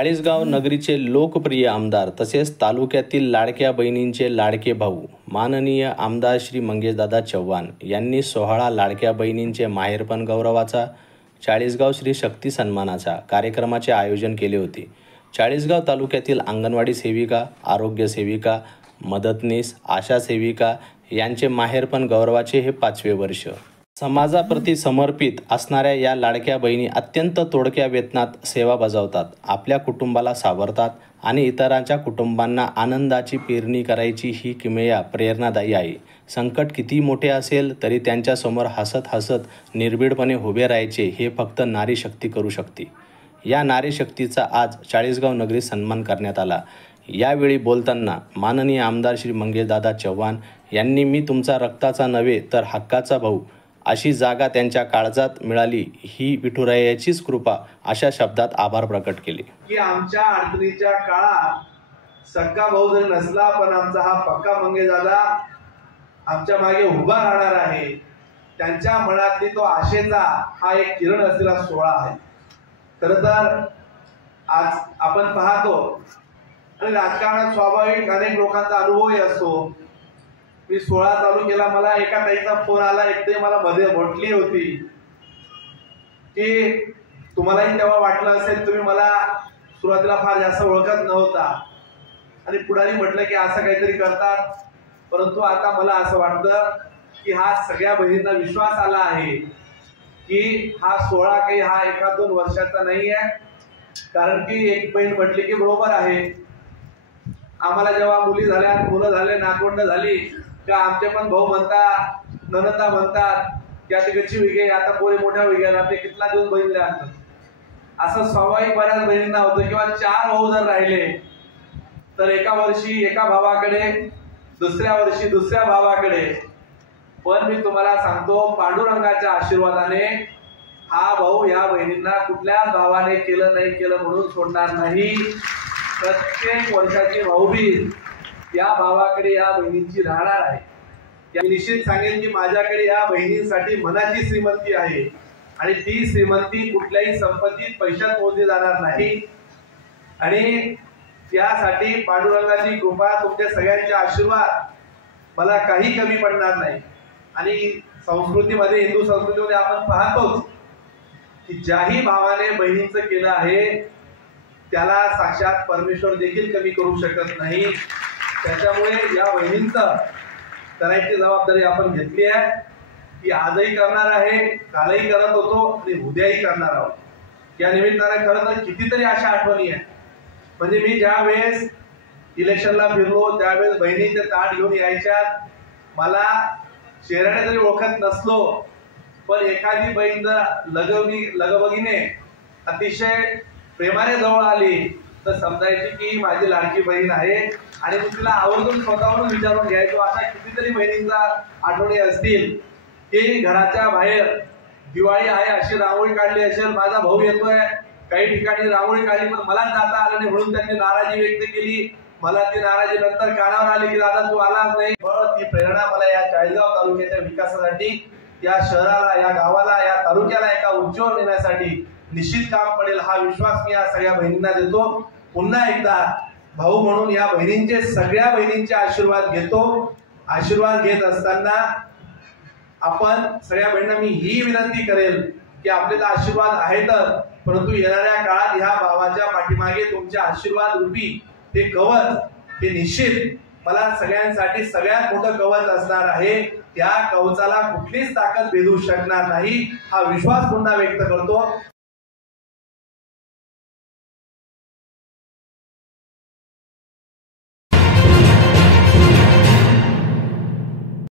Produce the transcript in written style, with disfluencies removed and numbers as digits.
चाळीसगाव नगरीचे लोकप्रिय आमदार तसेच तालुक्यातील लाडक्या बहिणींचे लाडके भाऊ माननीय आमदार श्री मंगेशदादा चव्हाण यांनी 16 लाडक्या बहिणींचे माहेरपण गौरवाचा चाळीसगाव श्री शक्ती सन्मानाचा कार्यक्रमाचे आयोजन केले होते। चाळीसगाव तालुक्यातील अंगणवाडी सेविका, आरोग्य सेविका, मदतनीस, आशा सेविका यांचे माहेरपण गौरवाचे हे 5वे वर्ष। समाजाप्रती समर्पित असणाऱ्या या लाडक्या बहिणी अत्यंत तोडक्या वेतनात सेवा बजावतात, आपल्या कुटुंबाला सावरतात आणि इतरांच्या कुटुंबांना आनंदाची पेरणी करायची ही किमया प्रेरणादायी आहे। संकट किती मोठे असेल तरी त्यांच्यासमोर हसत हसत निर्भीडपणे उभे राहायचे हे फक्त नारी शक्ती करू शकते। या नारी शक्तीचा आज चाळीसगाव नगरीत सन्मान करण्यात आला। यावेळी बोलताना माननीय आमदार श्री मंगेशदादा चव्हाण यांनी मी तुमचा रक्ताचा नव्हे तर हक्काचा भाऊ अशी जागा त्यांच्या काळजात मिळाली ही विठुरायाचीच कृपा अशा शब्दात आभार प्रकट केले। की आमच्या अडचणीच्या काळात सक्का भाऊ जरी नसला पण आमचा हा पक्का मंगेशदादा आमच्या मागे उभा राहणार आहे। त्यांच्या मनातली तो आशेचा हा एक किरण असलेला सोहळा आहे। खरं तर आज आपण पाहतो आणि राजकारणात स्वाभाविक अनेक लोकांचा अनुभवही असतो। मी 16 चालू केला, मला एका ताईचा फोन आला, एक ताई मला मध्ये म्हटली होती की तुम्हालाही तेव्हा वाटलं असेल तुम्ही मला सुरुवातीला फार जास्त ओळखत नव्हता आणि पुढारी म्हटलं की असं काहीतरी करतात, परंतु आता मला असं वाटतं की हा सगळ्या बहिणींना विश्वास आला आहे की हा सोहळा काही हा 1-2 वर्षाचा नाही आहे। कारण की एक बहीण म्हटली की बरोबर आहे, आम्हाला जेव्हा मुली झाल्या, मुलं झाले, नातवंड झाली का आमचे पण भाऊ म्हणतात, ननंदा म्हणतात की आता तिकडची विगे आता पोळी मोठ्या विगे ते कितला दिवस बहिणीला असतात। असं स्वाभाविक बऱ्याच बहिणींना होतं किंवा 4 भाऊ जर राहिले तर एका वर्षी एका भावाकडे, दुसऱ्या वर्षी दुसऱ्या भावाकडे। पण मी तुम्हाला सांगतो पांडुरंगाच्या आशीर्वादाने हा भाऊ या बहिणींना कुठल्याच भावाने केलं नाही केलं म्हणून सोडणार नाही। प्रत्येक वर्षाची भाऊबीज या भावाकडे या बहिणींची राहणार आहे। मी निश्चित सांगेन की माझ्याकडे या बहिणींसाठी मनाची श्रीमंती आहे आणि ती श्रीमंती कुठल्याही संपत्तीत पैशात मोजली जाणार नाही आणि त्यासाठी पांडुरंगाची कृपा, तुमच्या सगळ्यांचे आशीर्वाद मला काही कमी पडणार नाही। आणि संस्कृतीमध्ये, हिंदू संस्कृतीमध्ये आपण पाहतोच की ज्याही भावाने बहिणींचं केलं आहे त्याला साक्षात परमेश्वर देखील कमी करू शकत नाही। त्याच्यामुळे या बहिणींचं करायची जबाबदारी आपण घेतली आहे, की आजही करणार आहे, कालही करत होतो आणि उद्याही करणार आहोत। या निमित्ताने खरं तर कितीतरी अशा आठवणी आहेत। म्हणजे मी ज्या वेळेस इलेक्शनला फिरलो त्यावेळेस बहिणीचे ताट घेऊन यायच्यात, मला चेहऱ्याने जरी ओळखत नसलो पण एखादी बहीण जर लगबगीने अतिशय प्रेमाने जवळ आली तर समजायची की माझी लाडकी बहीण आहे आणि मी तिला आवर्जून स्वतःहून विचारून घ्यायचो। अशा कितीतरी बहिणींचा आठवणी असतील की घराच्या बाहेर दिवाळी आहे अशी रांगोळी काढली असेल, माझा भाऊ येतोय, काही ठिकाणी रांगोळी काढली पण मलाच जाता आलं नाही म्हणून त्यांनी नाराजी व्यक्त केली। मला ती नाराजी नंतर कानावर आली की दादा तू आलाच नाही। ती प्रेरणा मला या चाळीसगाव तालुक्याच्या विकासासाठी, या शहराला, या गावाला, या तालुक्याला एका उंचीवर नेण्यासाठी निश्चित काम पडेल हा विश्वास मी या सगळ्या बहिणींना देतो। पुन्हा एकदा भाऊ म्हणून या बहिणींचे, सगळ्या बहिणींचे आशीर्वाद घेतो। आशीर्वाद घेत असताना आपण सगळ्या बहिणींना मी ही विनंती करेल की आपले तर आशीर्वाद आहेतच, परंतु येणाऱ्या काळात ह्या भावाच्या पाठीमागे तुमच्या आशीर्वाद रूपी ते कवच, हे निश्चित मला सगळ्यांसाठी सगळ्यात मोठं कवच असणार आहे। त्या कवचाला कुठलीच ताकद भेदू शकणार नाही हा विश्वास पुन्हा व्यक्त करतो।